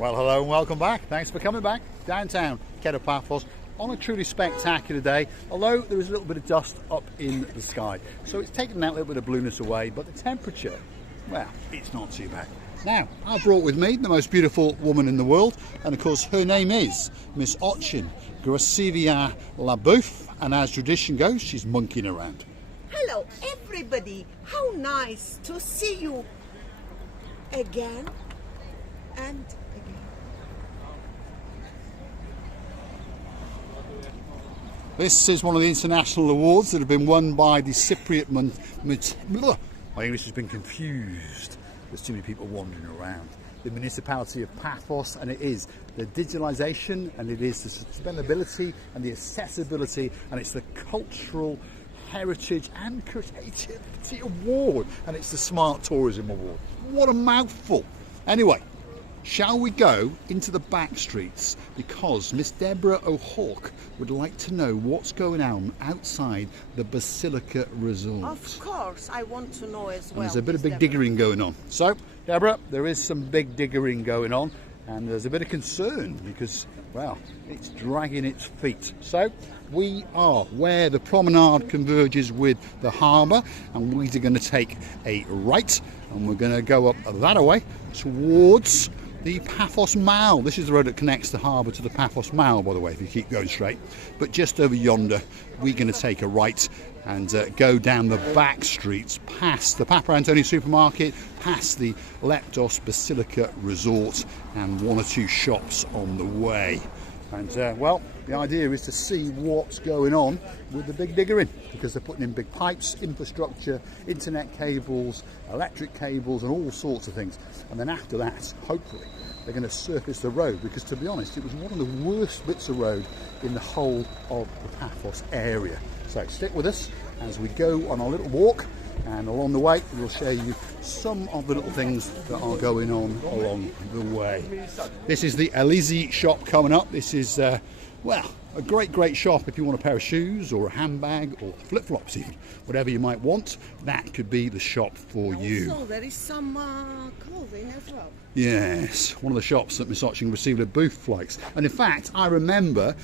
Well, hello and welcome back. Thanks for coming back. Downtown Kato Paphos on a truly spectacular day, although there is a little bit of dust up in the sky. So it's taken that little bit of blueness away, but the temperature, well, it's not too bad. Now, I've brought with me the most beautiful woman in the world, and of course her name is Miss Ochin Gracivia Labouf, and as tradition goes, she's monkeying around. Hello everybody, how nice to see you again and again. This is one of the international awards that have been won by the Cypriot my English has been confused. There's too many people wandering around. The municipality of Paphos, and it is the digitalisation, and it is the sustainability and the accessibility, and it's the cultural heritage and creativity award, and it's the smart tourism award. What a mouthful. Anyway, shall we go into the back streets, because Miss Deborah O'Hawke would like to know what's going on outside the Basilica Resort. Of course, I want to know as well. And there's a bit of big Deborah. diggering going on. So, Deborah, there is some big diggering going on, and there's a bit of concern because, well, it's dragging its feet. So, we are where the promenade converges with the harbour, and we're going to take a right, and we're going to go up that way towards the Paphos Mall. This is the road that connects the harbour to the Paphos Mall, by the way, if you keep going straight. But just over yonder, we're going to take a right and go down the back streets, past the Papa Antonio supermarket, past the Leptos Basilica Resort, and one or two shops on the way. And well, the idea is to see what's going on with the big diggering, because they're putting in big pipes, infrastructure, internet cables, electric cables, and all sorts of things. And then after that, hopefully, they're going to surface the road, because to be honest, it was one of the worst bits of road in the whole of the Paphos area. So stick with us as we go on our little walk, and along the way we'll show you some of the little things that are going on along the way. This is the Elysee shop coming up. This is well, a great shop if you want a pair of shoes or a handbag or flip-flops even. Whatever you might want, that could be the shop for you. Also, there is some clothing as well. Yes, one of the shops that Miss Ochin received a booth likes. And in fact, I remember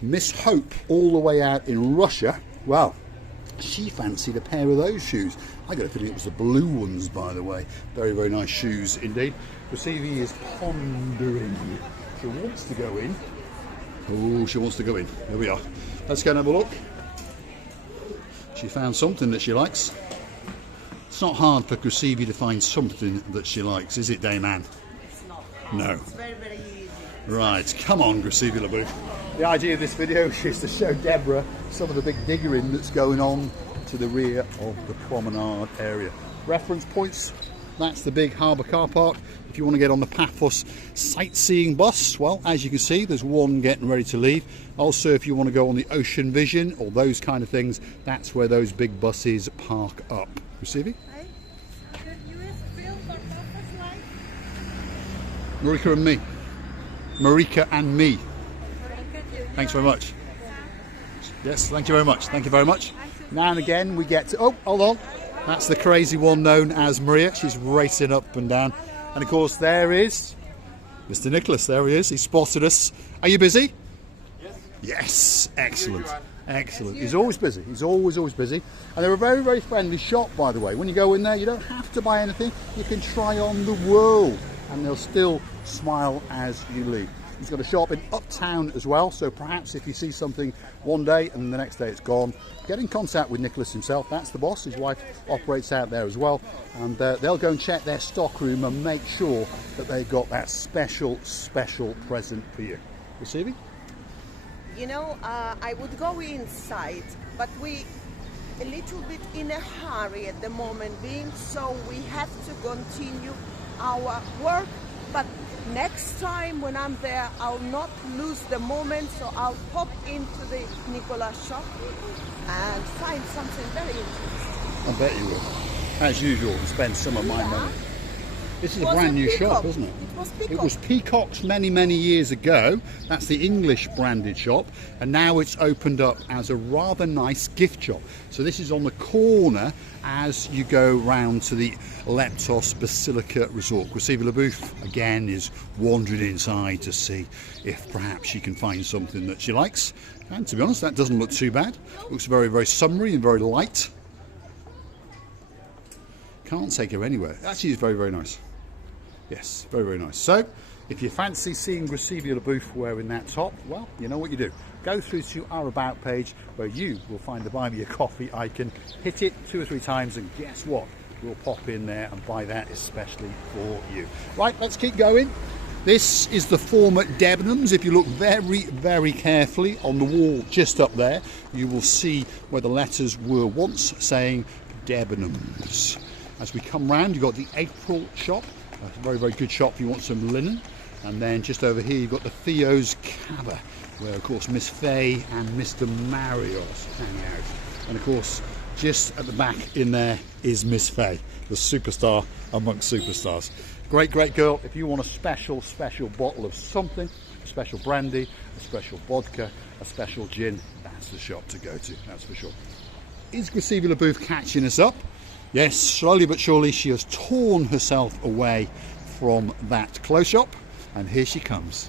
Miss Hope all the way out in Russia, well, she fancied a pair of those shoes. I got a feeling it was the blue ones, by the way. Very nice shoes indeed. Gracivia is pondering. She wants to go in. Oh, she wants to go in. There we are. Let's go and have a look. She found something that she likes. It's not hard for Gracivia to find something that she likes, is it, Dame Anne? It's not. No. It's very easy. Right, come on, Gracivia Labouf. The idea of this video is to show Deborah some of the big diggering that's going on to the rear of the promenade area. Reference points, that's the big harbour car park. If you want to get on the Paphos sightseeing bus, well, as you can see, there's one getting ready to leave. Also, if you want to go on the Ocean Vision or those kind of things, that's where those big buses park up. Gracivia? Marika and me. Marika and me. Thanks very much. Yes, thank you very much. Thank you very much. Now and again we get to, oh, hold on. That's the crazy one known as Maria. She's racing up and down. And of course there is Mr. Nicholas. There he is. He spotted us. Are you busy? Yes. Yes. Excellent. Excellent. He's always busy. He's always busy. And they're a very friendly shop, by the way. When you go in there, you don't have to buy anything. You can try on the world, and they'll still smile as you leave. He's got a shop in Uptown as well, so perhaps if you see something one day and the next day it's gone, get in contact with Nicholas himself. That's the boss. His wife operates out there as well, and they'll go and check their stock room and make sure that they've got that special present for you. Receiving? You know, I would go inside, but we a little bit in a hurry at the moment being, so we have to continue our work. But next time when I'm there, I'll not lose the moment, so I'll pop into the Nicola shop and find something very interesting. I bet you will. As usual, spend some of my money. This is It a was brand new Peacock. shop, isn't it? It was It Peacock. was Peacocks many years ago. That's the English branded shop, and now it's opened up as a rather nice gift shop. So this is on the corner as you go round to the Leptos Basilica Resort. Grisivia LaBouffe again is wandering inside to see if perhaps she can find something that she likes. And to be honest, that doesn't look too bad. Looks very summery and very light. Can't take her anywhere. Actually, it's very nice. Yes, very nice. So, if you fancy seeing Grisivia LaBouffe wearing that top, well, you know what you do. Go through to our About page where you will find the Buy Me a Coffee icon. Hit it 2 or 3 times and guess what? We'll pop in there and buy that especially for you. Right, let's keep going. This is the former Debenhams. If you look very carefully on the wall just up there, you will see where the letters were once saying Debenhams. As we come round, you've got the April shop. A very good shop if you want some linen. And then just over here you've got the Theo's Cava, where of course Miss Faye and Mr. Marios hang out. And of course just at the back in there is Miss Faye, the superstar amongst superstars. Great girl. If you want a special bottle of something, a special brandy, a special vodka, a special gin, that's the shop to go to, that's for sure. Is Grisivia LaBouffe catching us up? Yes, slowly but surely she has torn herself away from that clothes shop, and here she comes.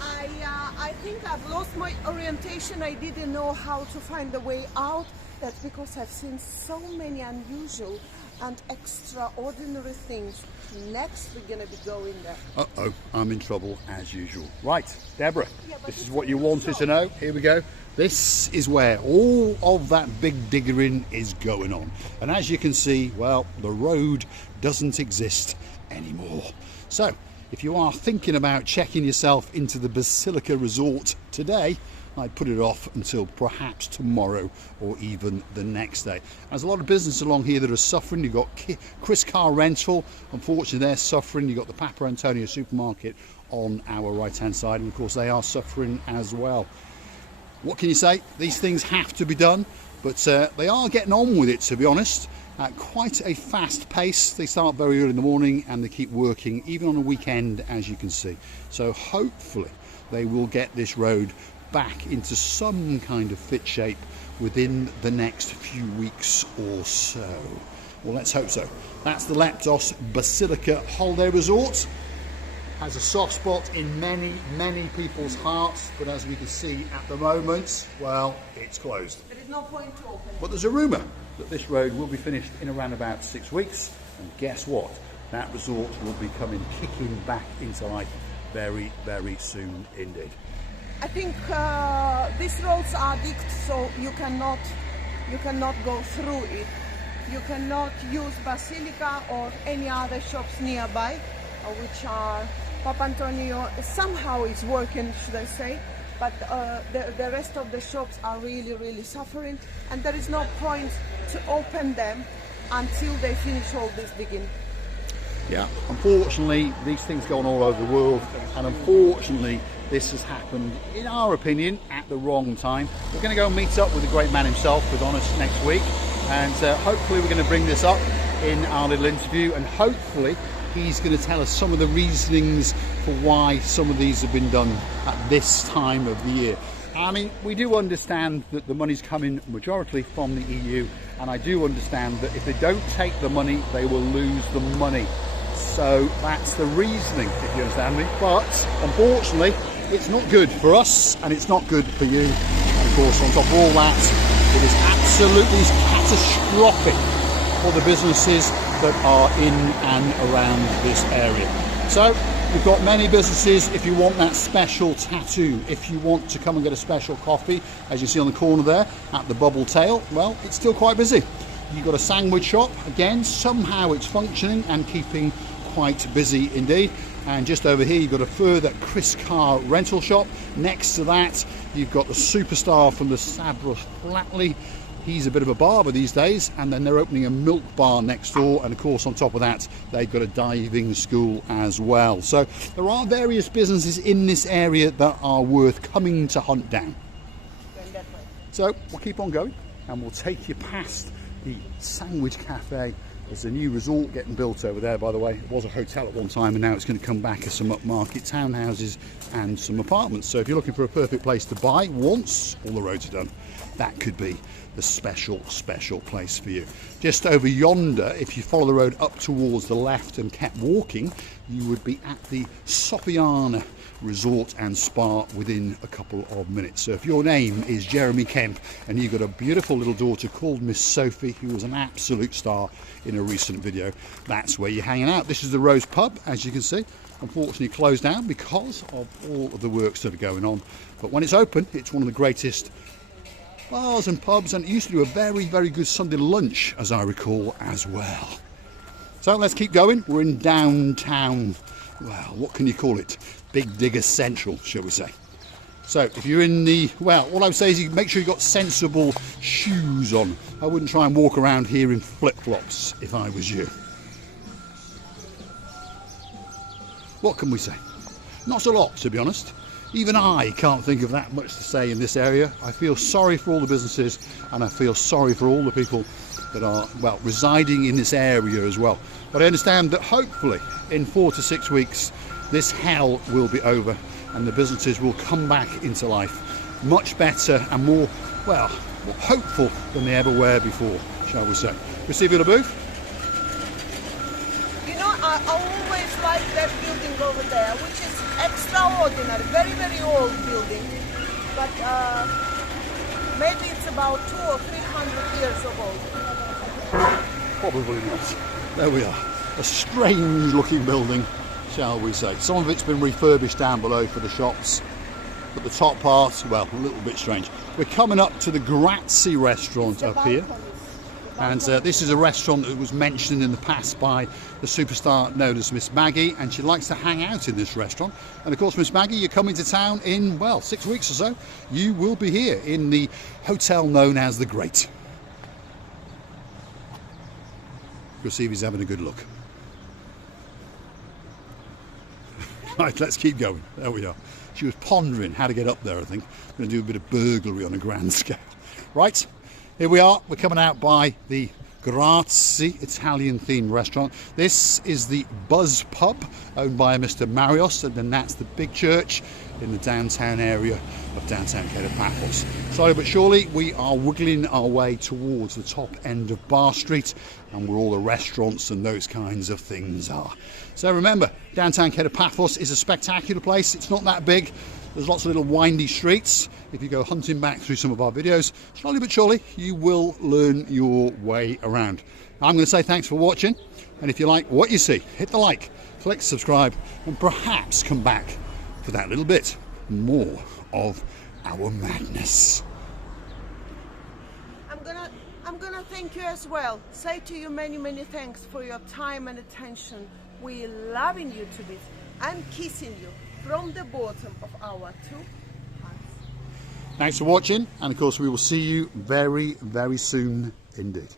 I think I've lost my orientation. I didn't know how to find the way out. That's because I've seen so many unusual and extraordinary things. Next we're going to be going there. Uh-oh, I'm in trouble as usual. Right, Deborah, Yeah, but this is it's what a you new wanted shop. to know. Here we go. This is where all of that big diggering is going on. And as you can see, well, the road doesn't exist anymore. So, if you are thinking about checking yourself into the Basilica Resort today, I'd put it off until perhaps tomorrow or even the next day. There's a lot of business along here that are suffering. You've got Chris Car Rental, unfortunately they're suffering. You've got the Papa Antonio supermarket on our right hand side, and of course they are suffering as well. What can you say? These things have to be done, but they are getting on with it, to be honest, at quite a fast pace. They start very early in the morning and they keep working even on a weekend, as you can see. So hopefully they will get this road back into some kind of fit shape within the next few weeks or so. Well, let's hope so. That's the Leptos Basilica Holiday Resort. Has a soft spot in many people's hearts, but as we can see at the moment, well, it's closed. There is no point to open. But there's a rumour that this road will be finished in around about 6 weeks, and guess what? That resort will be coming kicking back into life very soon indeed. I think these roads are digged, so you cannot go through it. You cannot use Basilica or any other shops nearby, which are Papa Antonio. Somehow it's working, should I say, but the rest of the shops are really suffering, and there is no point to open them until they finish all this digging. Yeah, unfortunately these things go on all over the world, and unfortunately this has happened, in our opinion, at the wrong time. We're going to go and meet up with the great man himself with Honest next week, and hopefully we're going to bring this up in our little interview, and hopefully he's going to tell us some of the reasonings for why some of these have been done at this time of the year. I mean, we do understand that the money's coming majority from the EU, and I do understand that if they don't take the money, they will lose the money. So that's the reasoning, if you understand me. But unfortunately, it's not good for us, and it's not good for you. And of course, on top of all that, it is absolutely catastrophic for the businesses that are in and around this area. So we've got many businesses. If you want that special tattoo, if you want to come and get a special coffee, as you see on the corner there at the Bubble Tail, well, it's still quite busy. You've got a sandwich shop, again, somehow it's functioning and keeping quite busy indeed. And just over here you've got a further Chris Car Rental shop. Next to that you've got the superstar from the Cyprus Flatley. He's a bit of a barber these days, and then they're opening a milk bar next door, and of course on top of that they've got a diving school as well. So there are various businesses in this area that are worth coming to hunt down. So we'll keep on going and we'll take you past the Sandwich Cafe There's a new resort getting built over there, by the way. It was a hotel at one time, and now it's going to come back as some upmarket townhouses and some apartments. So if you're looking for a perfect place to buy once all the roads are done, that could be the special place for you. Just over yonder, if you follow the road up towards the left and kept walking, you would be at the Sopiana Resort and Spa within a couple of minutes. So if your name is Jeremy Kemp and you've got a beautiful little daughter called Miss Sophie, who was an absolute star in a recent video, that's where you're hanging out. This is the Rose Pub, as you can see. Unfortunately closed down because of all of the works that are going on. But when it's open, it's one of the greatest bars and pubs, and it used to do a very good Sunday lunch, as I recall, as well. So let's keep going. We're in downtown, well, what can you call it? Big Digger Central, shall we say. So if you're in the, well, all I would say is you make sure you've got sensible shoes on. I wouldn't try and walk around here in flip-flops if I was you. What can we say? Not a lot, to be honest. Even I can't think of that much to say in this area. I feel sorry for all the businesses, and I feel sorry for all the people that are, well, residing in this area as well. But I understand that hopefully in 4 to 6 weeks this hell will be over and the businesses will come back into life much better and more, well, more hopeful than they ever were before, shall we say. Receive you the booth. You know, I always like that building over there, which is extraordinary, very old building, but maybe it's about 200 or 300 years old. Probably not. There we are. A strange looking building, shall we say. Some of it's been refurbished down below for the shops, but the top part, well, a little bit strange. We're coming up to the Grazie restaurant up here. And this is a restaurant that was mentioned in the past by the superstar known as Miss Maggie, and she likes to hang out in this restaurant. And of course, Miss Maggie, you're coming to town in, well, 6 weeks or so. You will be here in the hotel known as the Great. You'll see if he's having a good look. Right, let's keep going. There we are. She was pondering how to get up there, I think. Going to do a bit of burglary on a grand scale. Right. Here we are, we're coming out by the Grazie Italian themed restaurant. This is the Buzz Pub, owned by Mr. Marios, and then that's the big church in the downtown area of downtown Kato Paphos. Slowly but surely, we are wiggling our way towards the top end of Bar Street, and where all the restaurants and those kinds of things are. So remember, downtown Kato Paphos is a spectacular place. It's not that big. There's lots of little windy streets. If you go hunting back through some of our videos, slowly but surely, you will learn your way around. I'm going to say thanks for watching. And if you like what you see, hit the like, click subscribe, and perhaps come back for that little bit more of our madness. I'm gonna thank you as well. Say to you many thanks for your time and attention. We're loving you to bits. I'm kissing you from the bottom of our 2 hearts. Thanks for watching, and of course we will see you very soon indeed.